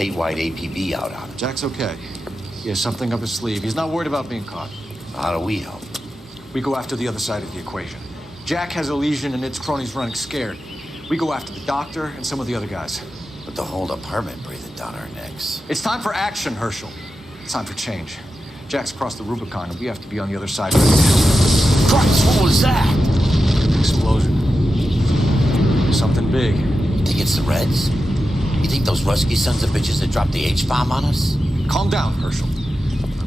statewide APB out on him. Jack's okay. He has something up his sleeve. He's not worried about being caught. How do we help? We go after the other side of the equation. Jack has a lesion and its cronies running scared. We go after the doctor and some of the other guys. But the whole department breathing down our necks. It's time for action, Herschel. It's time for change. Jack's crossed the Rubicon and we have to be on the other side of it. Christ, what was that? Explosion. Something big. You think it's the Reds? You think those Rusky sons of bitches that dropped the H-bomb on us? Calm down, Herschel.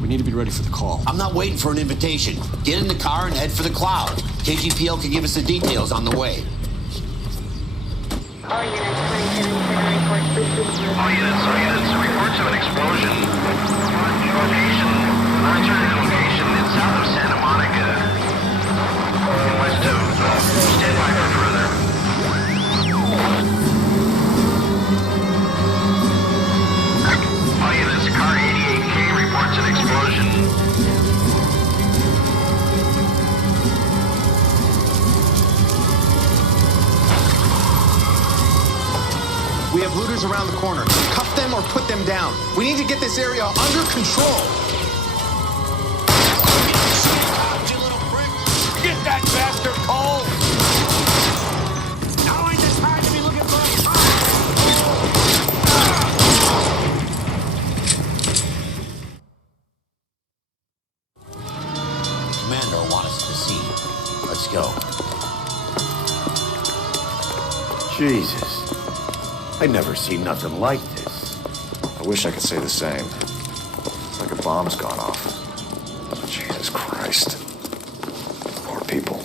We need to be ready for the call. I'm not waiting for an invitation. Get in the car and head for the cloud. KGPL can give us the details on the way. All units, 27 report. Reports of an explosion. Alternative location. It's south of Santa Monica. West of, stand by for further. All units, car 88K reports an explosion. We have looters around the corner. Cuff them or put them down. We need to get this area under control. You little prick! Get that bastard, Cole! Now ain't the time to be looking for a car. Commander will want us to see. Let's go. Jesus. I never seen nothing like this. I wish I could say the same. It's like a bomb's gone off. Jesus Christ. Poor people.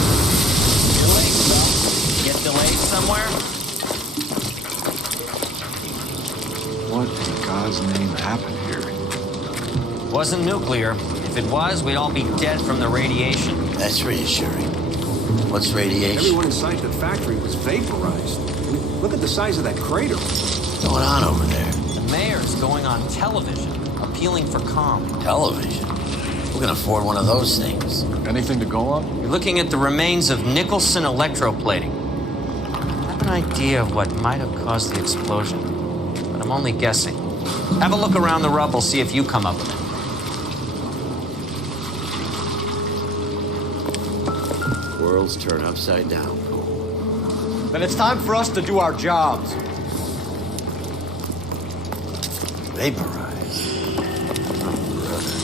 Delayed, bro. Get delayed somewhere? What in God's name happened here? Wasn't nuclear. If it was, we'd all be dead from the radiation. That's reassuring. What's radiation? Everyone inside the factory was vaporized. I mean, look at the size of that crater. What's going on over there? The mayor's going on television, appealing for calm. Television? Who can afford one of those things? Anything to go on? You're looking at the remains of Nicholson electroplating. I have an idea of what might have caused the explosion, but I'm only guessing. Have a look around the rubble, see if you come up with it. Worlds turn upside down. Then it's time for us to do our jobs. Vaporized.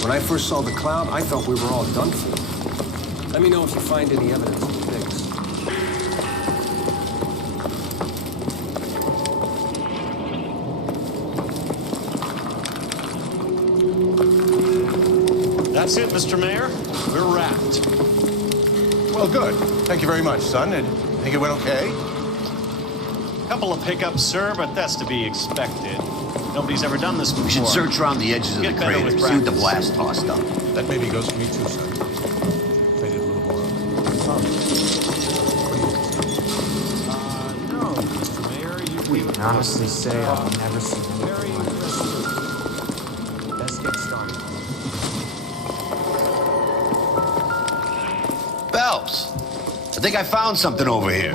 When I first saw the cloud, I thought we were all done for. Let me know if you find any evidence of the fix. That's it, Mr. Mayor. We're wrapped. Well, good. Thank you very much, son. And think it went okay? Couple of hiccups, sir, but that's to be expected. Nobody's ever done this before. We should search around the edges of the Get better crater, with see what the practice. blast tossed up. That maybe goes for me too, son. Faded a little more. No, Mr. Mayor, We can honestly say I've never seen very anything like this. interesting. Let's get started. Phelps, I think I found something over here.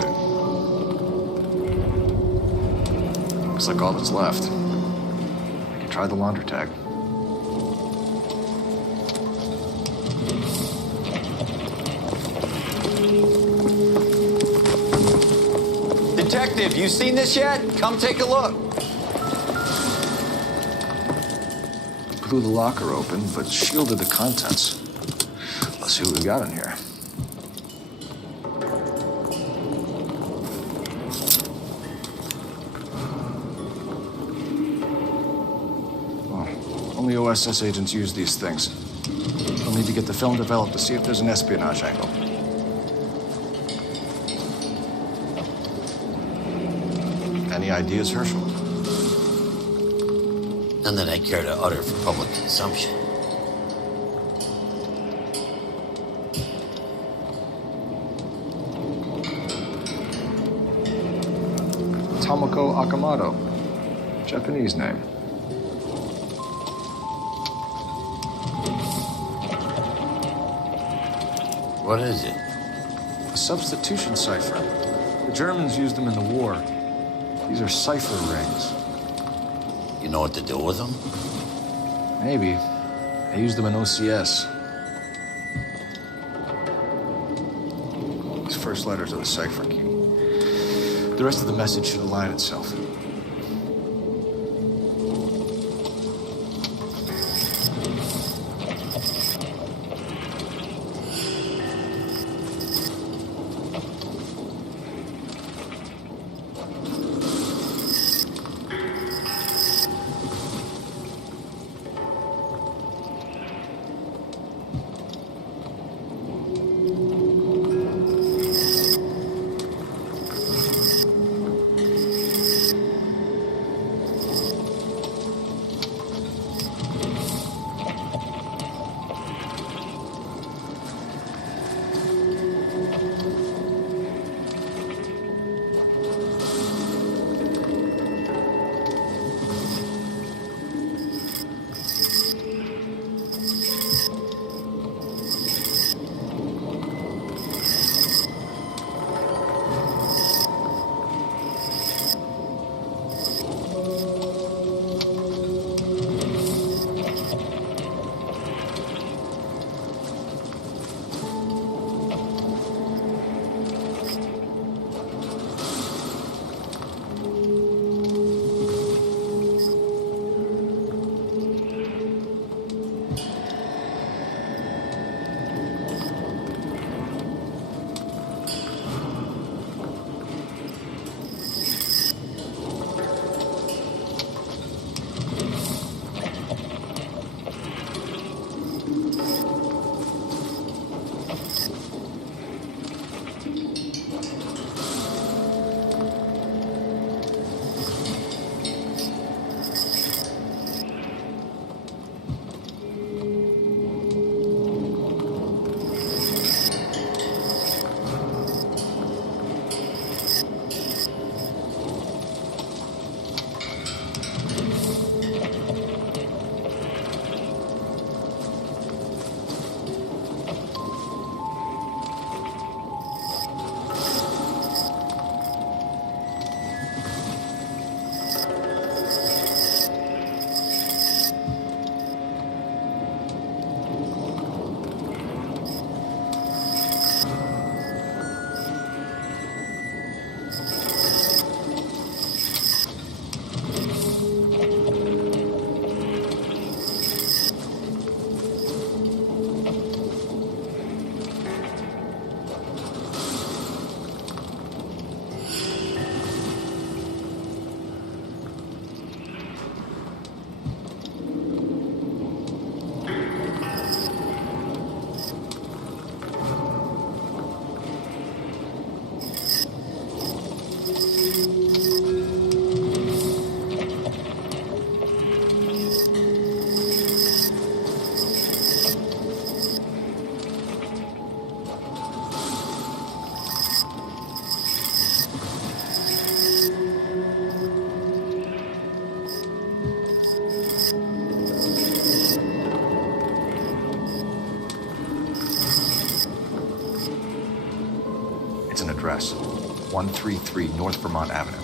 Looks like all that's left. We can try the laundry tag. Detective, you seen this yet? Come take a look. Blew the locker open, but shielded the contents. Let's see what we got in here. Only OSS agents use these things. We'll need to get the film developed to see if there's an espionage angle. Any ideas, Herschel? None that I care to utter for public consumption. Tomoko Akamoto. Japanese name. What is it? A substitution cipher. The Germans used them in the war. These are cipher rings. You know what to do with them? Maybe. I used them in OCS. These first letters are the cipher key. The rest of the message should align itself. It's an address. 133 North Vermont Avenue.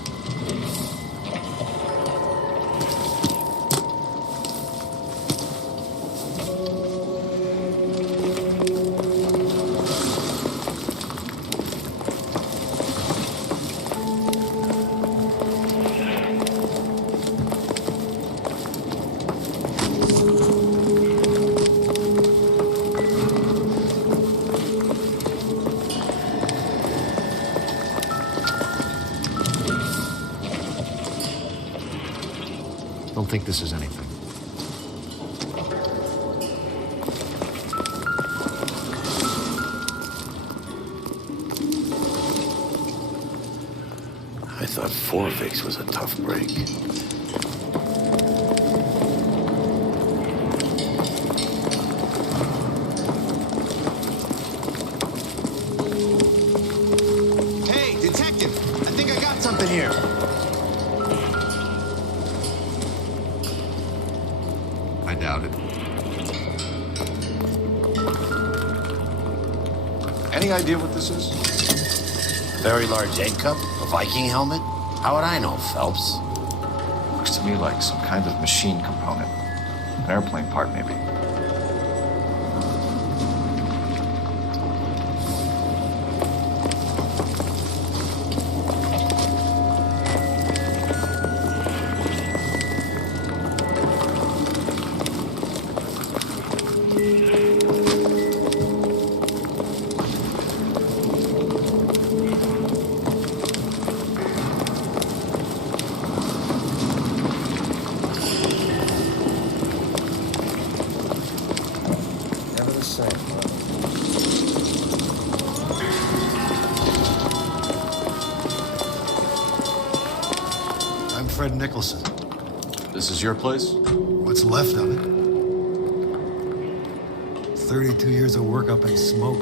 Don't think this is anything. I thought Forfix was a tough break. Hey, detective! I think I got something here. I doubt it. Any idea what this is? Very large egg cup? A Viking helmet? How would I know, Phelps? Looks to me like some kind of machine component. An airplane part, maybe. Never the same, huh? I'm Fred Nicholson. This is your place? What's left of it? 32 years of work up in smoke.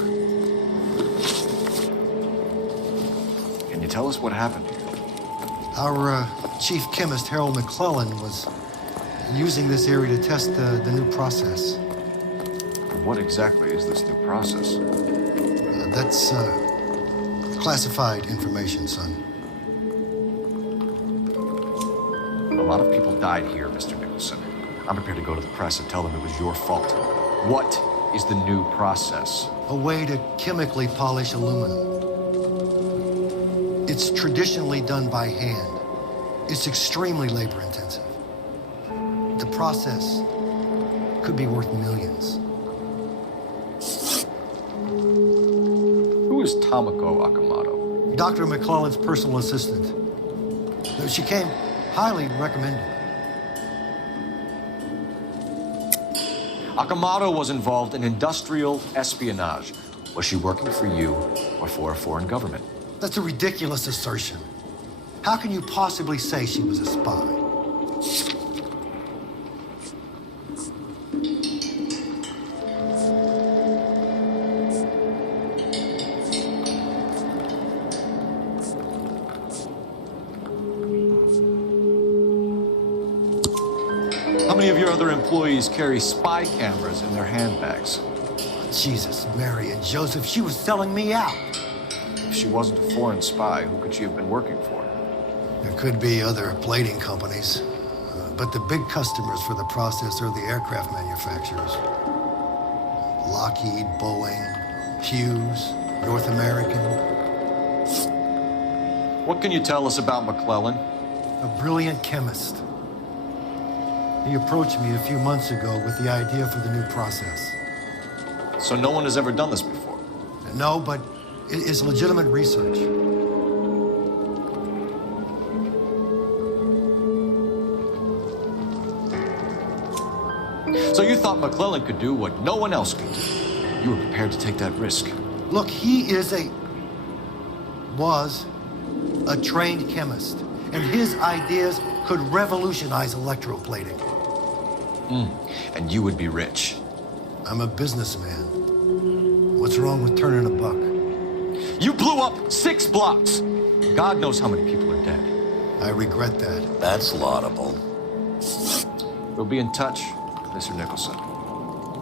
Can you tell us what happened here? Our chief chemist, Harold McClellan, was using this area to test the new process. What exactly is this new process? That's classified information, son. A lot of people died here, Mr. Nicholson. I'm prepared to go to the press and tell them it was your fault. What is the new process? A way to chemically polish aluminum. It's traditionally done by hand. It's extremely labor intensive. The process could be worth millions. Who is Tomoko Akamoto? Dr. McClellan's personal assistant. She came highly recommended. Akamoto was involved in industrial espionage. Was she working for you or for a foreign government? That's a ridiculous assertion. How can you possibly say she was a spy? How many of your other employees carry spy cameras in their handbags? Jesus, Mary, and Joseph, she was selling me out. If she wasn't a foreign spy, who could she have been working for? There could be other plating companies, but the big customers for the process are the aircraft manufacturers. Lockheed, Boeing, Hughes, North American. What can you tell us about McClellan? A brilliant chemist. He approached me a few months ago with the idea for the new process. So no one has ever done this before? No, but it is legitimate research. So you thought McClellan could do what no one else could do. You were prepared to take that risk. Look, he was a trained chemist, and his ideas could revolutionize electroplating. And you would be rich. I'm a businessman. What's wrong with turning a buck? You blew up 6 blocks. God knows how many people are dead. I regret that. That's laudable. We'll be in touch, Mr. Nicholson.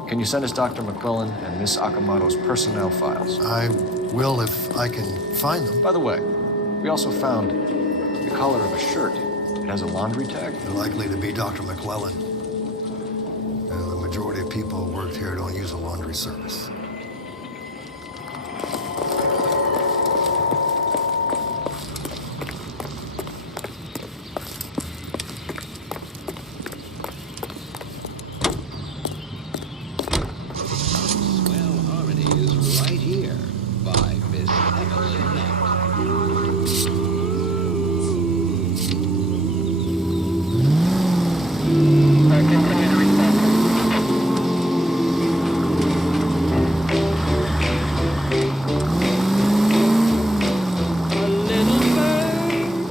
Can you send us Dr. McClellan and Miss Akamoto's personnel files? I will if I can find them. By the way, we also found the collar of a shirt. It has a laundry tag. They're likely to be Dr. McClellan. The majority of people who worked here don't use a laundry service. Swell Harmonies right here by Miss Evelyn Knight.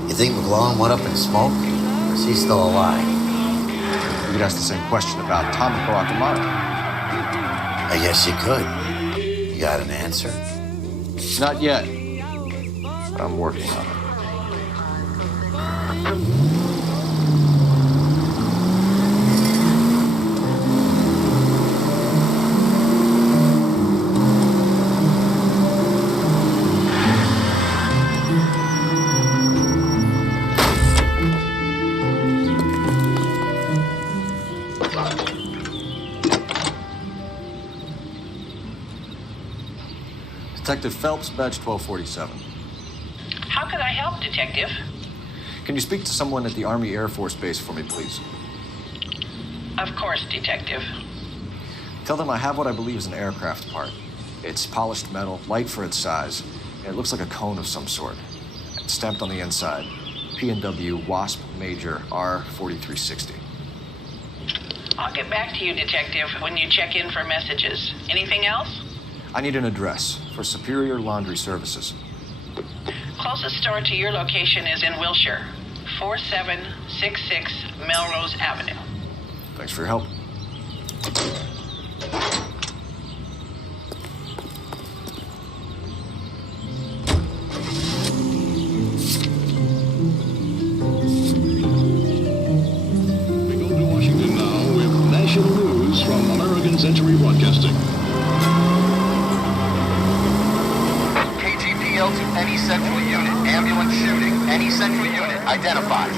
You think McClellan went up in smoke? Or is he still alive? You could ask the same question about Tomoko Akamoto. I guess you could. You got an answer? Not yet, but I'm working on it. Detective Phelps, badge 1247. How could I help, Detective? Can you speak to someone at the Army Air Force Base for me, please? Of course, Detective. Tell them I have what I believe is an aircraft part. It's polished metal, light for its size, and it looks like a cone of some sort. It's stamped on the inside. P&W Wasp Major R4360. I'll get back to you, Detective, when you check in for messages. Anything else? I need an address for Superior Laundry Services. Closest store to your location is in Wilshire, 4766 Melrose Avenue. Thanks for your help. We go to Washington now with national news from American Century Broadcasting. KGPL to any central unit. Ambulance shooting. Any central unit identified.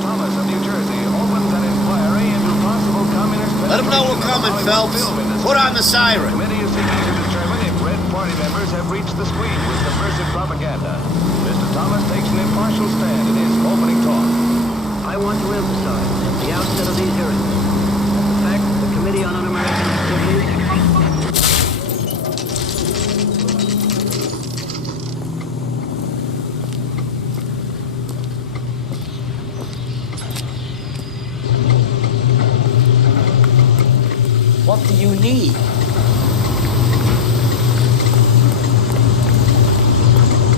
Thomas of New Jersey opens an inquiry into possible communist... Let them know we're coming, Phelps. Put on the siren. The committee is seeking to determine if Red Party members have reached the screen with subversive propaganda. Mr. Thomas takes an impartial stand in his opening talk. I want to emphasize at the outset of these hearings that the fact that the Committee on Un-American Activities... What do you need?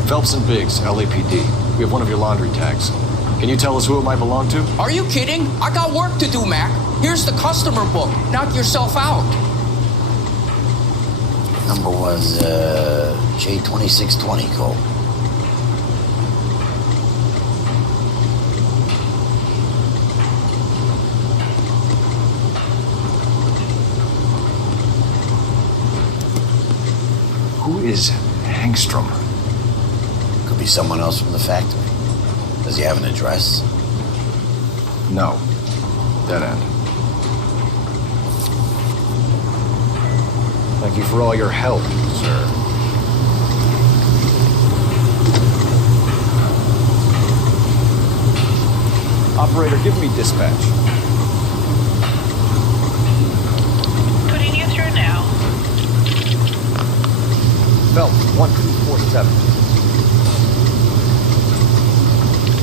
Phelps and Biggs, LAPD. We have one of your laundry tags. Can you tell us who it might belong to? Are you kidding? I got work to do, Mac. Here's the customer book. Knock yourself out. Number was J2620, Cole. Who is Hangstrom? Could be someone else from the factory. Does he have an address? No. Dead end. Thank you for all your help, sir. Operator, give me dispatch. Putting you through now. Phelps, 1247.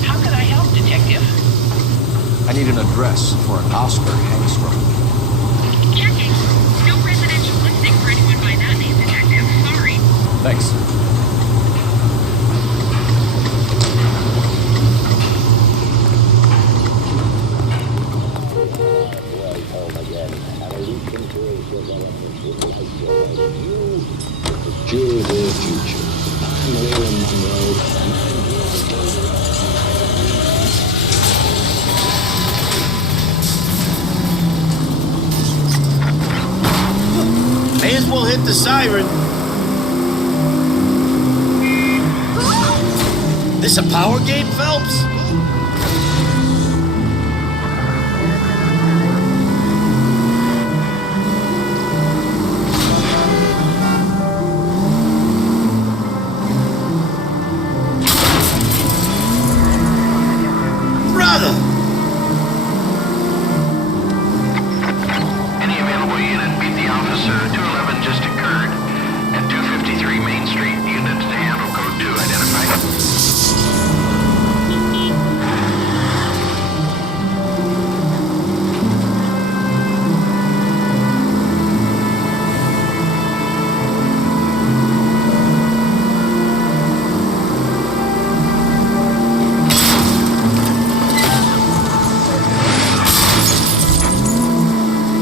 How could I help, Detective? I need an address for an Oscar Hangstrom. Checking. No residential listing for anyone by that name, Detective. Sorry. Thanks. Secure their future. I'm Leland Monroe, and May as well hit the siren. This a power game, Phelps? Any available unit, meet the officer. 211 just occurred. At 253 Main Street, unit to handle code 2 identified.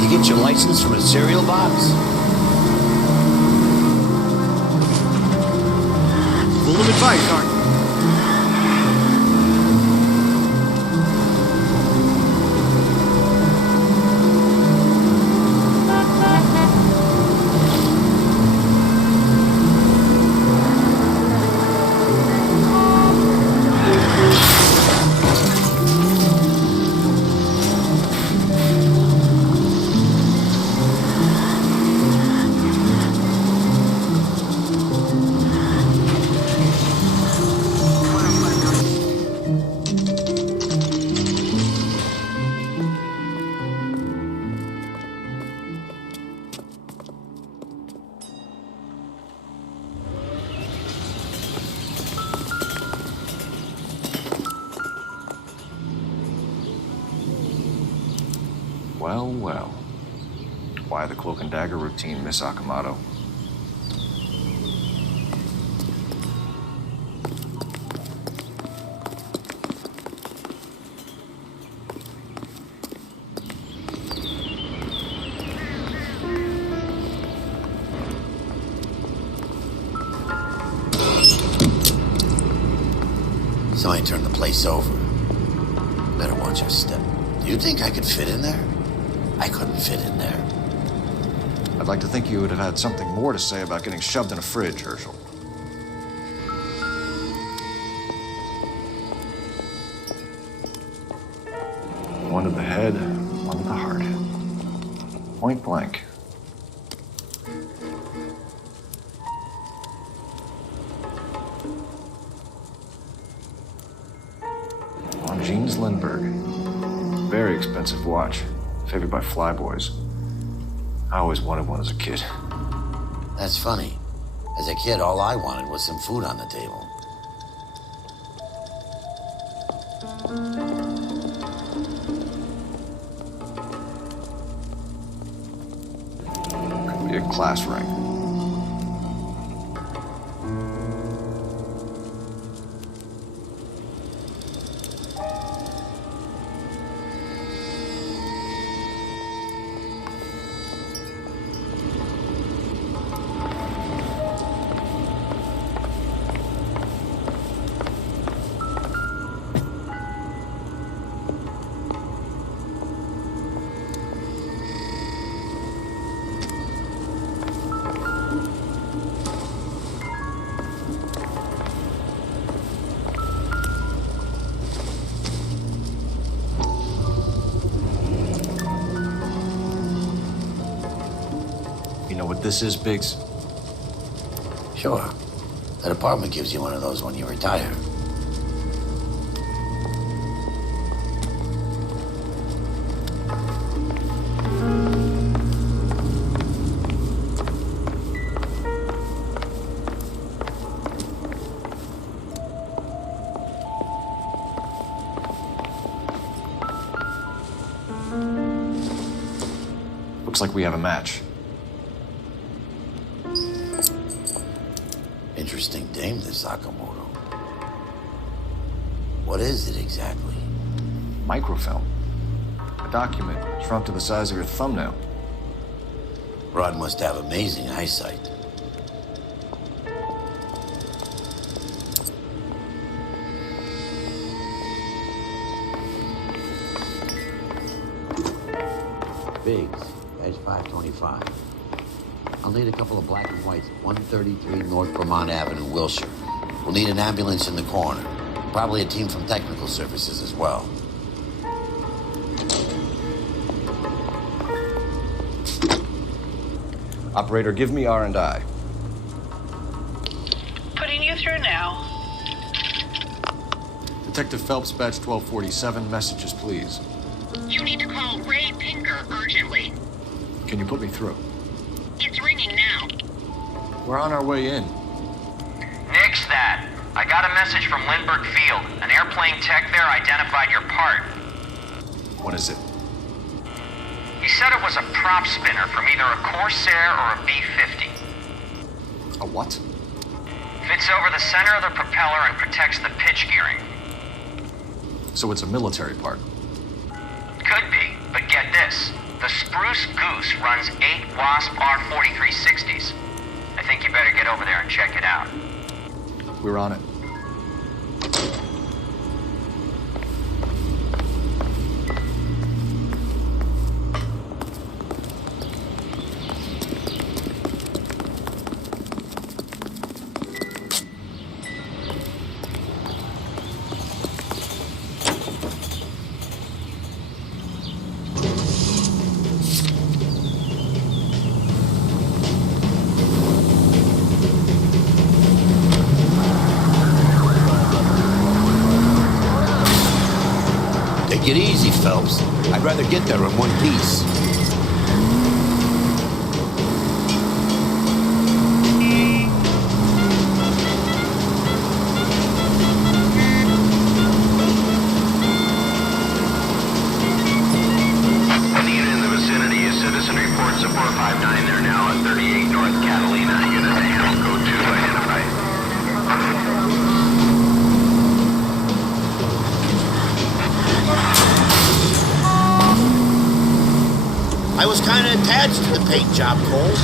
You get your license from a cereal box? Full of advice, aren't you? Well, well. Why the cloak and dagger routine, Miss Akamoto? Somebody turned the place over. Better watch our step. Do you think I could fit in there? I couldn't fit in there. I'd like to think you would have had something more to say about getting shoved in a fridge, Herschel. One to the head, one to the heart. Point blank. On Jeans Lindbergh. Very expensive watch. Favored by flyboys. I always wanted one as a kid. That's funny. As a kid, all I wanted was some food on the table. Could be a class ring. This is Biggs. Sure. That apartment gives you one of those when you retire. Looks like we have a match. Interesting dame, this Sakamoto. What is it exactly? Microfilm. A document shrunk to the size of your thumbnail. Rod must have amazing eyesight. Biggs, badge 525. I'll need a couple of black and whites, 133 North Vermont Avenue, Wilshire. We'll need an ambulance in the corner. Probably a team from technical services as well. Operator, give me R&I. Putting you through now. Detective Phelps, badge 1247. Messages, please. You need to call Ray Pinker urgently. Can you put me through? It's ringing now. We're on our way in. Nix that. I got a message from Lindbergh Field. An airplane tech there identified your part. What is it? He said it was a prop spinner from either a Corsair or a B-50. A what? Fits over the center of the propeller and protects the pitch gearing. So it's a military part? Could be, but get this. The Spruce Goose runs 8 Wasp R-4360s. I think you better get over there and check it out. We're on it. Take it easy, Phelps. I'd rather get there in one piece. Any unit I was kind of attached to the paint job, Cole.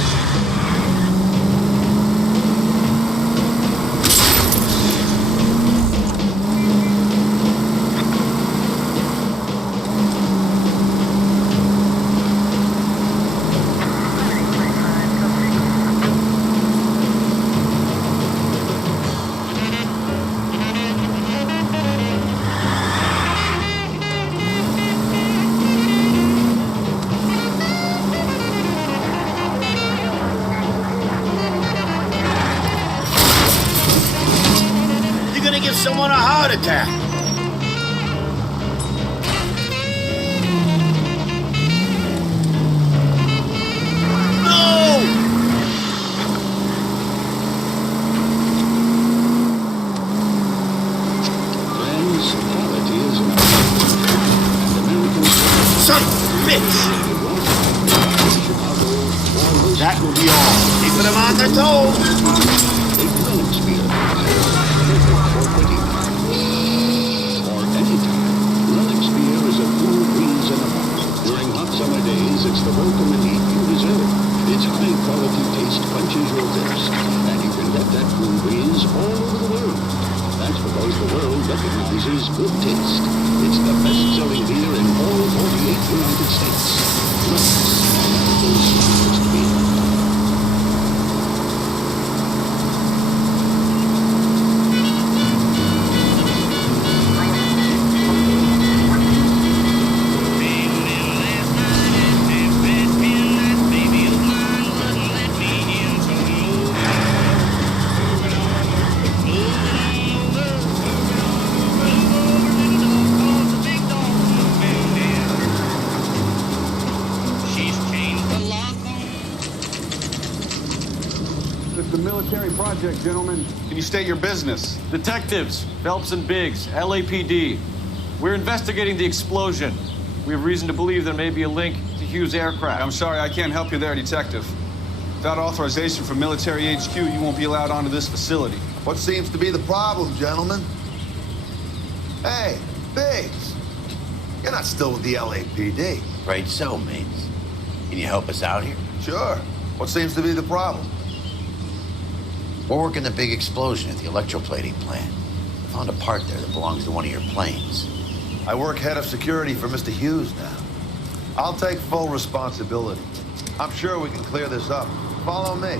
Someone a heart attack. No! Friends, quality is an American son of a bitch! That will be all. Keeping them on their toes. It's the welcome and eat you deserve. Its high-quality taste quenches your thirst, and you can get that cool breeze all over the world. That's because the world recognizes good taste. It's the best-selling beer in all 48 United States. America's smartest beer. Project, gentlemen. Can you state your business? Detectives, Phelps and Biggs, LAPD. We're investigating the explosion. We have reason to believe there may be a link to Hughes' aircraft. I'm sorry, I can't help you there, Detective. Without authorization from Military HQ, you won't be allowed onto this facility. What seems to be the problem, gentlemen? Hey, Biggs. You're not still with the LAPD. Right so, mates. Can you help us out here? Sure. What seems to be the problem? We're working the big explosion at the electroplating plant. I found a part there that belongs to one of your planes. I work head of security for Mr. Hughes now. I'll take full responsibility. I'm sure we can clear this up. Follow me.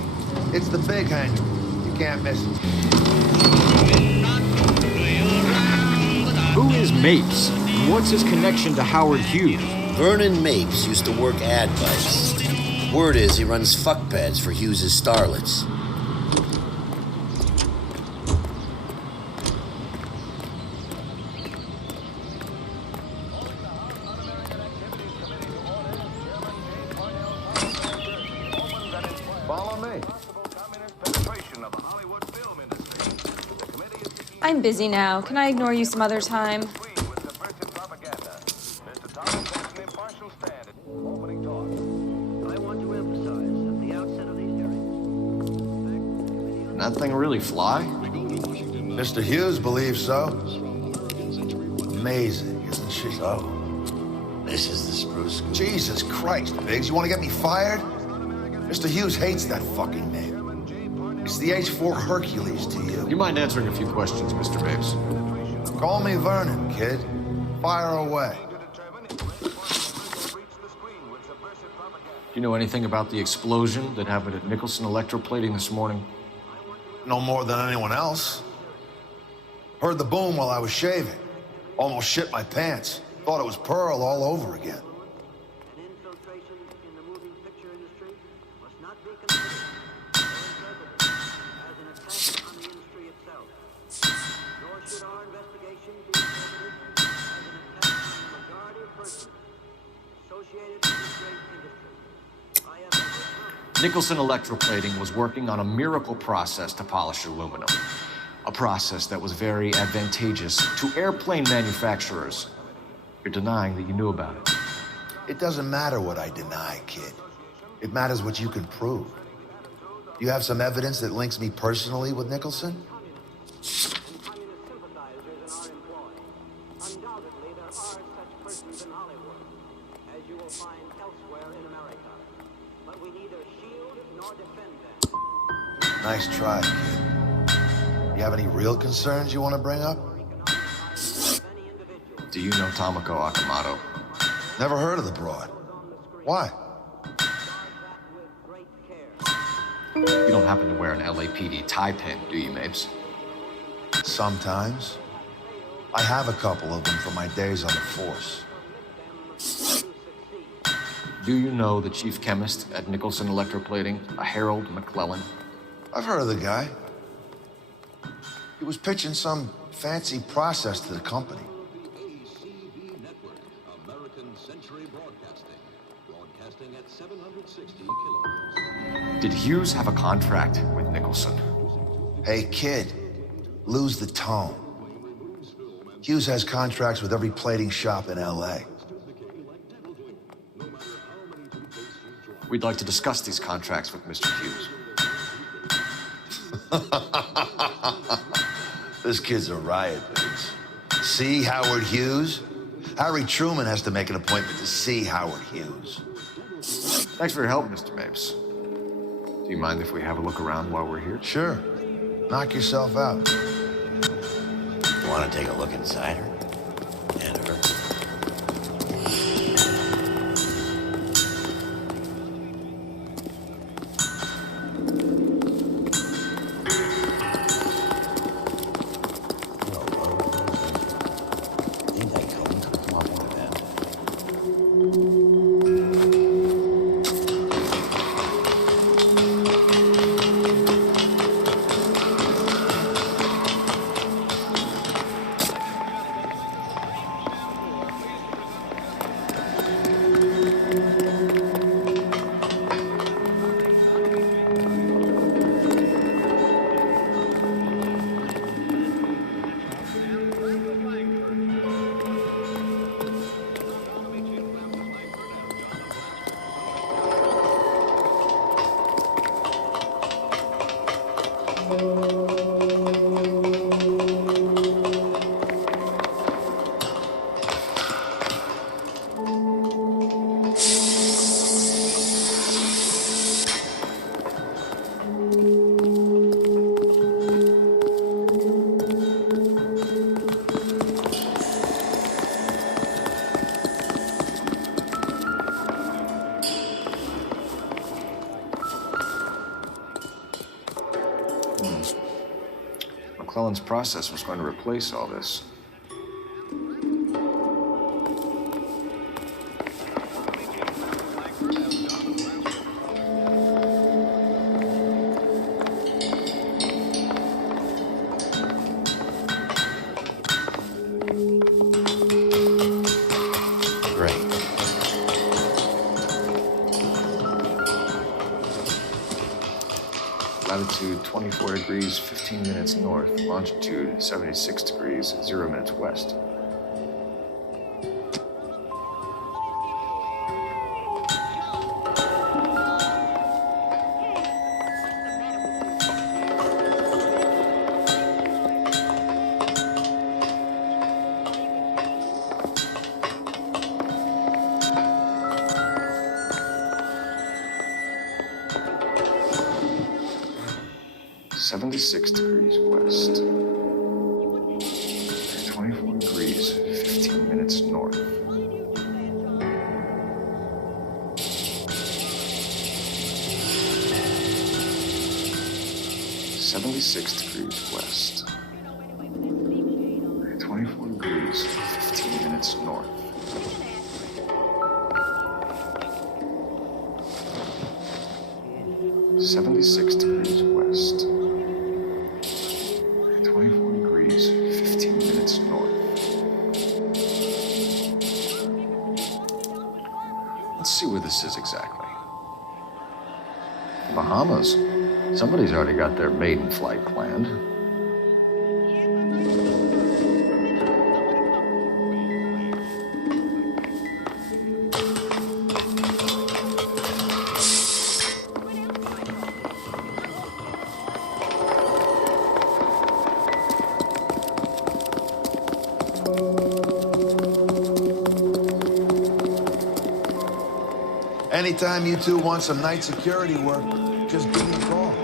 It's the big hangar. You can't miss it. Who is Mapes? And what's his connection to Howard Hughes? Vernon Mapes used to work Advice. Word is he runs fuck pads for Hughes' starlets. I'm busy now. Can I ignore you some other time? Can that thing really fly? Mr. Hughes believes so. Amazing, isn't she? So, this is the spruce goose. Jesus Christ, Biggs, you want to get me fired? Mr. Hughes hates that fucking name. It's the H-4 Hercules to you. Do you mind answering a few questions, Mr. Mapes? Call me Vernon, kid. Fire away. Do you know anything about the explosion that happened at Nicholson Electroplating this morning? No more than anyone else. Heard the boom while I was shaving. Almost shit my pants. Thought it was Pearl all over again. Nicholson Electroplating was working on a miracle process to polish aluminum. A process that was very advantageous to airplane manufacturers. You're denying that you knew about it. It doesn't matter what I deny, kid. It matters what you can prove. You have some evidence that links me personally with Nicholson? Undoubtedly, there are such persons in Hollywood, as you will find elsewhere in America. But we neither shield nor defend them. Nice try, kid. You have any real concerns you want to bring up? Do you know Tomoko Akamoto? Never heard of the broad. Why? You don't happen to wear an LAPD tie pin, do you, Mapes? Sometimes. I have a couple of them from my days on the force. Do you know the chief chemist at Nicholson Electroplating, a Harold McClellan? I've heard of the guy. He was pitching some fancy process to the company. Did Hughes have a contract with Nicholson? Hey, kid, lose the tone. Hughes has contracts with every plating shop in L.A. We'd like to discuss these contracts with Mr. Hughes. This kid's a riot, Biggs. See Howard Hughes? Harry Truman has to make an appointment to see Howard Hughes. Thanks for your help, Mr. Mapes. Do you mind if we have a look around while we're here? Sure. Knock yourself out. You want to take a look inside her? And her? McClellan's process was going to replace all this. Latitude 24 degrees, 15 minutes north. Longitude 76 degrees, 0 minutes west. .6 west. 24 degrees, 15 minutes north. .6 west. 24 degrees, 15 minutes north. .6 west. 24 degrees, 15 minutes north. Let's see where this is exactly. Bahamas. Somebody's already got their maiden flight planned. Anytime you two want some night security work, just give me a call.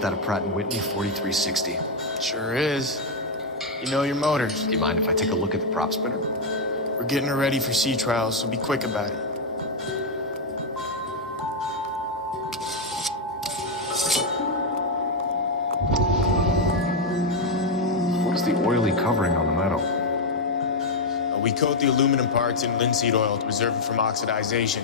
That a Pratt & Whitney 4360? Sure is. You know your motors. Do you mind if I take a look at the prop spinner? We're getting her ready for sea trials, so be quick about it. What is the oily covering on the metal? We coat the aluminum parts in linseed oil to preserve it from oxidization.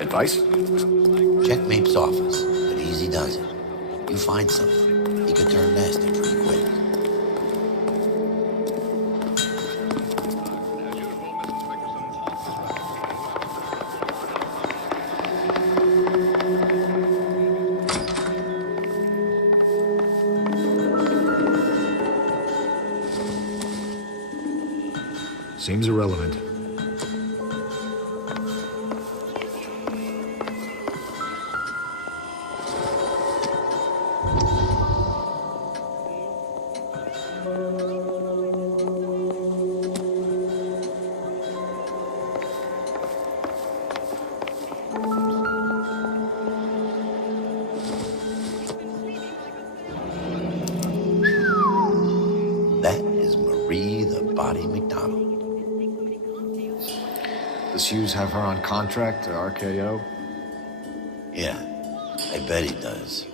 Advice? Check Mapes' office, but easy does it. You find something, he could turn nasty pretty quick. Seems irrelevant. That is Marie the Body McDonald. Does Hughes have her on contract to RKO? Yeah, I bet he does.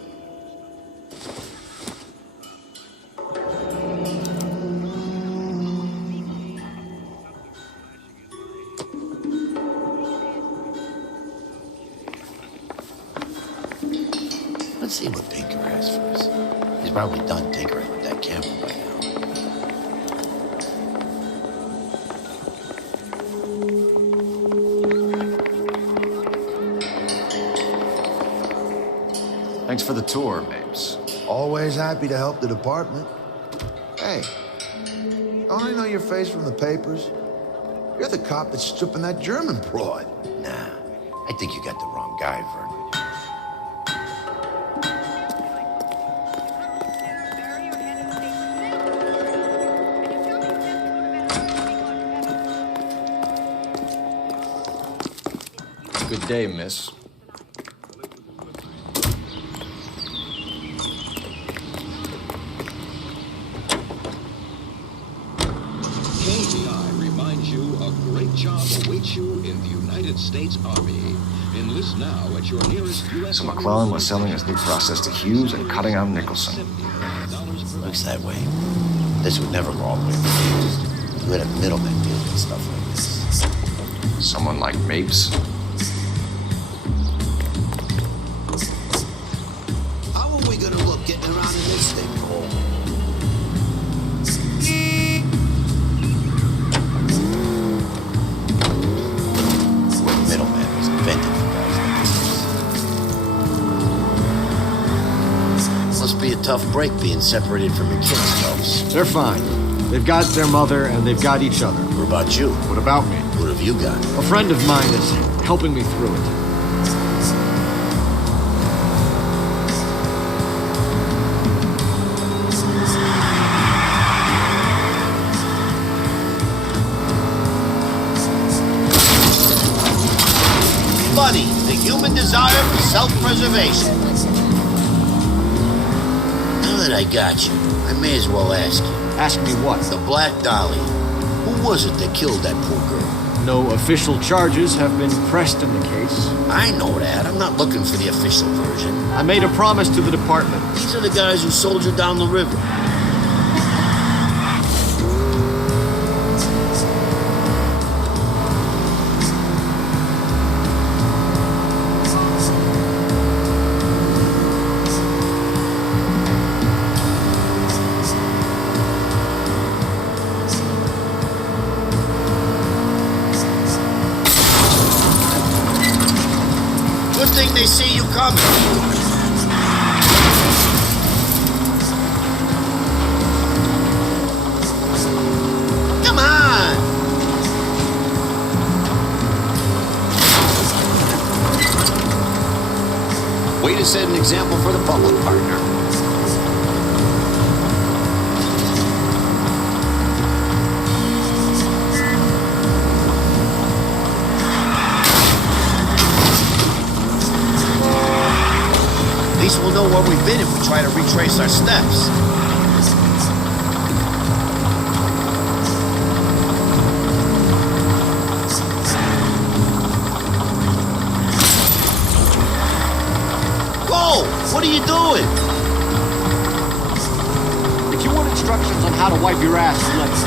Let's see what Pinker has for us. He's probably done tinkering with that camera by now. Thanks for the tour, Mapes. Always happy to help the department. Hey, don't I know your face from the papers? You're the cop that's stripping that German broad. Nah, I think you got the wrong guy, Vernon. Good day, miss. KBI reminds you a great job awaits you in the United States Army. Enlist now at your nearest U.S. So McClellan was selling his new process to Hughes and cutting out Nicholson. Looks that way. This would never go all the way to Hughes. You had a middleman deal with stuff like this. Someone like Mapes? How are we gonna look getting around in this thing, Cole? Middleman was invented for guys like this. Must be a tough break being separated from your kids, folks. They're fine. They've got their mother and they've got each other. What about you? What about me? What have you got? A friend of mine is helping me through it. burning desire for self-preservation. Now that I got you, I may as well ask you. Ask me what? The Black Dahlia. Who was it that killed that poor girl? No official charges have been pressed in the case. I know that. I'm not looking for the official version. I made a promise to the department. These are the guys who soldiered down the river. Good thing they see you coming. Come on! Way to set an example for the public, partner. At least we'll know where we've been if we try to retrace our steps. Whoa! What are you doing? If you want instructions on how to wipe your ass, let's